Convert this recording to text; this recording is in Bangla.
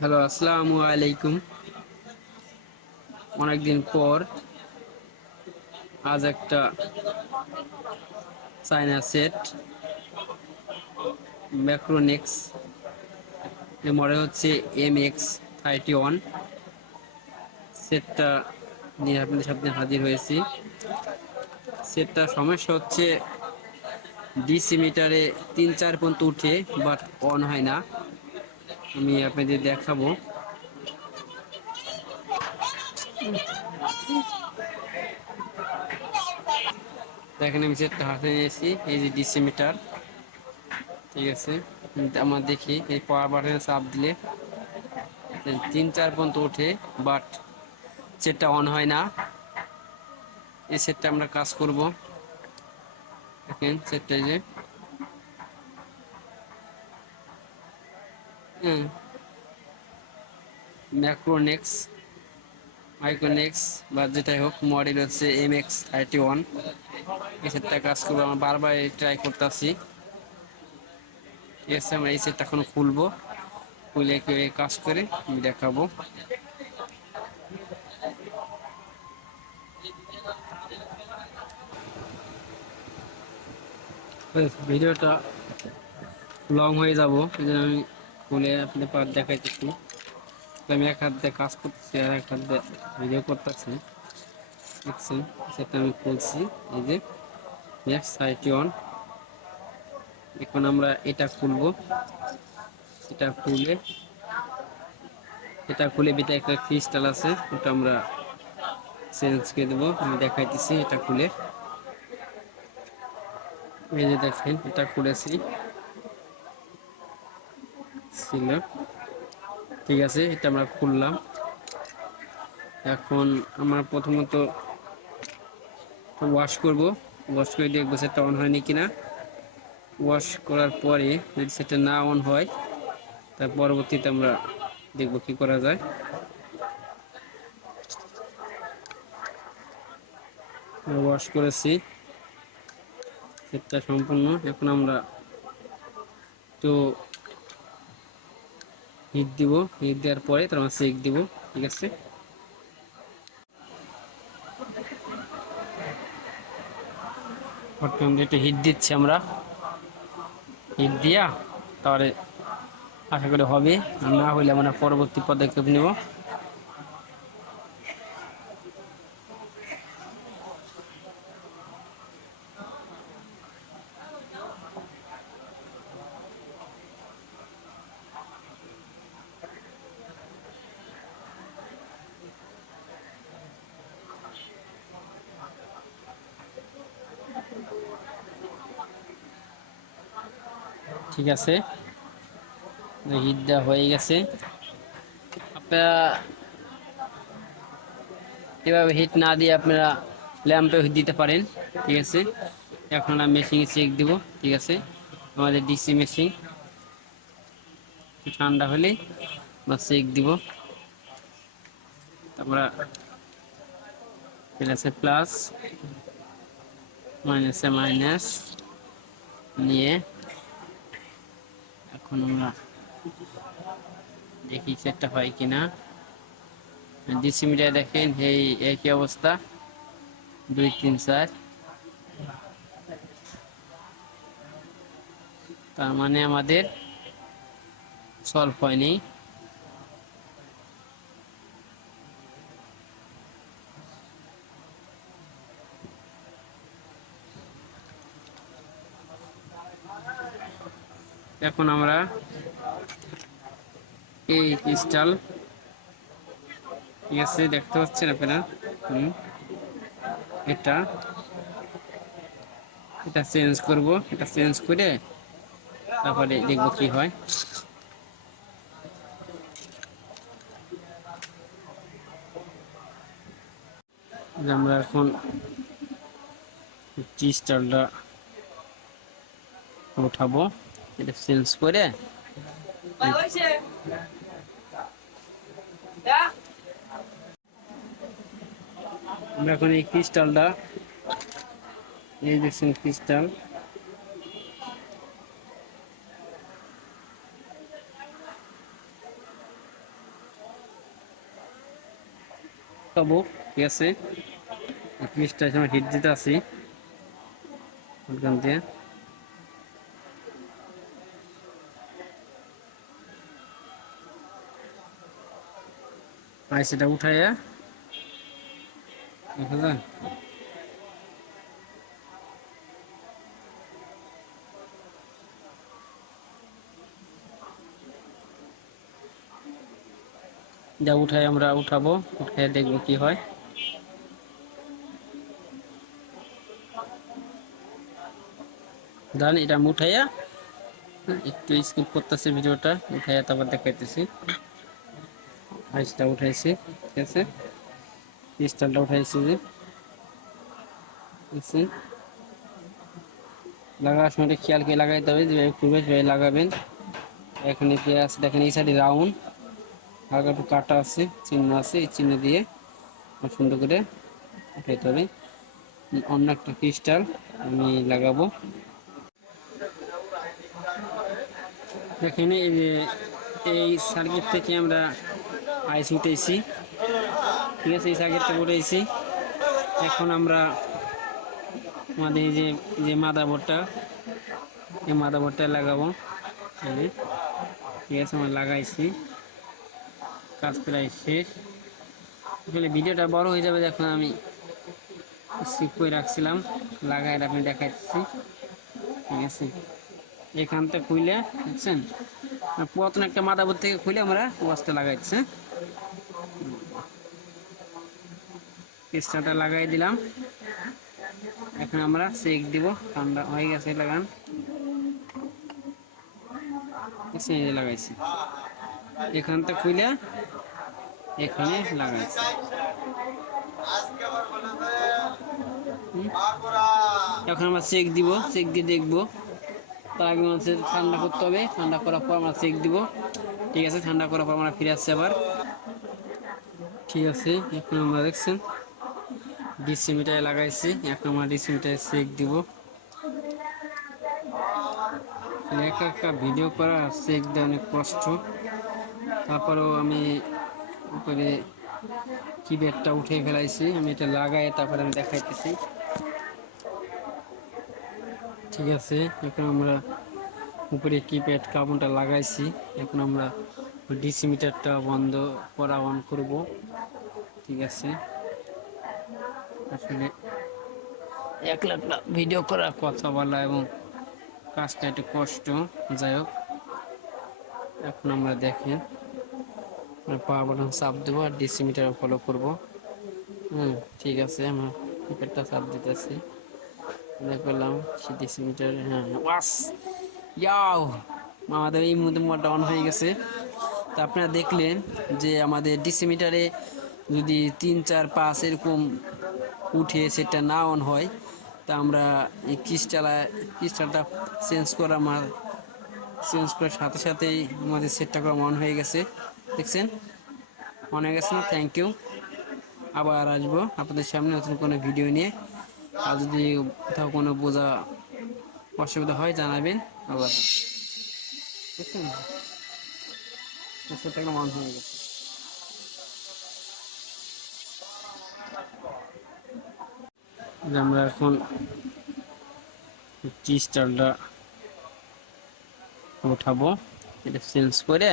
হ্যালো, আসসালামু আলাইকুম। অনেকদিন পর আজ একটা চায়না সেট ম্যাক্রোনিক্স এর মডেল হচ্ছে MX31 সেটটা নিয়ে আপনাদের সামনে হাজির হয়েছি। সেটটা সমস্যা হচ্ছে ডিসি মিটারে 3-4 পর্যন্ত উঠে বাট অন হয় না। আমি আপনাদের দেখাবো। দেখেন আমি সেটটা হাতে নিয়েছি, এই যে ডিসি মিটার, ঠিক আছে। আমরা দেখি এই পাওয়ার বাটনে চাপ দিলে 3-4 পর্যন্ত ওঠে বাট সেটটা অন হয় না। এই সেটটা আমরা কাজ করব। দেখেন সেটটা যে ম্যাক্রোনিক্স আইকনিক্স বা যেটাই হোক, মডেল হচ্ছে MX31। এই সেটটা কাজ করবো, আমরা বারবার ট্রাই করতেছি। ঠিক আছে, আমরা এই সেটটা এখন খুলবো, খুলে কাজ করে আমি দেখাবো। ভিডিওটা লং হয়ে যাব, এই জন্য আমি খুলে আপনাদের পার দেখাইতেছি। আমি এক হাত দিয়ে কাজ করতেছি আর এক হাত দিয়ে ভিডিও করতেছি। দেখছেন সেটা আমি খুলছি, এই যে MX31। এখন আমরা এটা খুলবো। এটা খুলে ভিতরে একটা ক্রিস্টাল আছে, ওটা আমরা চেঞ্জ করে দেবো। আমি দেখাইতেছি এটা খুলে। এই যে দেখেন এটা খুলেছি ছিল, ঠিক আছে। এটা আমরা খুললাম। এখন আমরা প্রথমত ওয়াশ করব। ওয়াশ করে দেখবো সেটা অন হয়নি কিনা। ওয়াশ করার পরে যদি সেটা না অন হয়, তার পরবর্তীতে আমরা দেখব কি করা যায়। ওয়াশ করেছি সেটটা সম্পূর্ণ। এখন আমরা একটু হিট দিব, হিট দেওয়ার পরে তার আমরা চেক দিব, ঠিক আছে। বর্তমানে একটু হিট দিচ্ছি আমরা, হিট দিয়া তাহলে আশা করি হবে। আর না হলে আমরা পরবর্তী পদক্ষেপ নেব। ঠিক আছে, হিট দেওয়া হয়ে গেছে। আপনারা এভাবে হিট না দিয়ে আপনারা ল্যাম্পে হিট দিতে পারেন, ঠিক আছে। এখন আমরা মেশিনে চেক দিব, ঠিক আছে। আমাদের ডিসি মেশিন ঠান্ডা হলে আমরা চেক দিব। আমরা প্লাসে প্লাস, মাইনাসে মাইনাস নিয়ে এখন আমরা দেখি সেটটা হয় কিনা। ডিসি মিটারে দেখেন এই একই অবস্থা, 2-3-4। তার মানে আমাদের সলভ হয়নি। এখন আমরা এই ক্রিস্টাল, ঠিক আছে, দেখতে পাচ্ছেন আপনারা। এটা এটা চেঞ্জ করব, এটা চেঞ্জ করে তারপরে দেখবো কি হয়। আমরা এখন ক্রিস্টালটা উঠাবো, এটা চেঞ্জ করে আমরা এখন এই ক্রিস্টালটা, এই দেখছেন ক্রিস্টাল, উঠাবো। ঠিক আছে, ক্রিস্টাল সময় হিট দিতে আছি ওখান দিয়ে। সেটা উঠাইয়া দেখা যায় যা উঠাই আমরা উঠাবো, উঠে দেখবো কি হয়। জান এটা আমি উঠাইয়া একটু স্কিপ করতেছি ভিডিওটা, উঠাইয়া তারপর দেখাইতেছি। আইসটা উঠাইছি, ঠিক আছে, ক্রিস্টালটা উঠাইছি যে দেখছি। লাগার সময় খেয়াল করে লাগাইতে হবে, যেভাবে খুলবে সেভাবে লাগাবেন। এখানে কি আছে দেখেন, এই সাইডে রাউন্ড হালকা একটু কাটা আছে, চিহ্ন আছে, এই চিহ্ন দিয়ে সুন্দর করে উঠাইতে হবে। অন্য একটা ক্রিস্টাল আমি লাগাবো। দেখেন এই যে এই সার্কিট থেকে আমরা আইসি উঠেছি, ঠিক আছে, এই সার্কিটটা উঠেছি। এখন আমরা আমাদের এই যে মাদারবোর্ডটা, এই মাদারবোর্ডটা লাগাবো। ঠিক আছে, আমরা লাগাইছি, কাজ প্রায় শেষ। আসলে ভিডিওটা বড় হয়ে যাবে, দেখুন আমি স্কিপ করে রাখছিলাম, লাগাই আপনি দেখাচ্ছি। ঠিক আছে, এখানটা খুলে বুঝছেন, পুরাতন একটা মাদারবোর্ড থেকে খুলে আমরা ওয়াশটা লাগাইছি। ক্রিস্টালটা লাগাই দিলাম, এখন আমরা চেক দিব। ঠান্ডা হয়ে গেছে, লাগান লাগাইছি, এখানটা খুলে এখানে লাগাইছি। এখন আমরা চেক দিব, চেক দিয়ে দেখবো। তার আগে হচ্ছে ঠান্ডা করতে হবে, ঠান্ডা করার পর আমরা চেক দিব। ঠিক আছে, ঠান্ডা করার পর আমরা ফিরে আসছি আবার। ঠিক আছে, এখন আমরা দেখছেন ডিসি মিটারে লাগাইছি, এখন আমরা ডিসি মিটারে চেক দিব। একা একা ভিডিও করা চেক দেওয়া অনেক কষ্ট, তারপরেও আমি উপরে কিবোর্ডটা উঠে ফেলাইছি, আমি এটা লাগাই তারপরে আমি দেখাইতেছি। ঠিক আছে, এখন আমরা উপরে কিপ্যাড কার্বনটা লাগাইছি। এখন আমরা ডিসি মিটারটা বন্ধ করা অন করব। ঠিক আছে, আসলে একলা একলা ভিডিও করা, কথা বলা এবং কাজটা একটু কষ্ট। যাই হোক, এখন আমরা দেখেন পাওয়ার বাটন চাপ দেবো আর ডিসি মিটার ফলো করব। ঠিক আছে, আমরা কিপ্যাডটা চাপ দিতেছি, করলাম ডিসি মিটার। হ্যাঁ, ওয়াস ইয়াও, আমাদের এই মুহূর্তে মোটরটা অন হয়ে গেছে। তা আপনারা দেখলেন যে আমাদের ডিসি মিটারে যদি 3, 4, 5 এরকম উঠে সেটা না অন হয়, তা আমরা এই ক্রিস্টালটা চেঞ্জ করার সাথে সাথেই আমাদের সেটটা করা অন হয়ে গেছে। দেখছেন, অন হয়ে গেছে না? Thank you. আবার আসবো আপনাদের সামনে নতুন কোনো ভিডিও নিয়ে। আর যদি কোথাও কোনো বোঝা অসুবিধা হয় জানাবেন। আবার দেখছেন সেটটা অন হয়ে গেছে। আমরা এখন ক্রিস্টালটা উঠাবো, এটা চেঞ্জ করে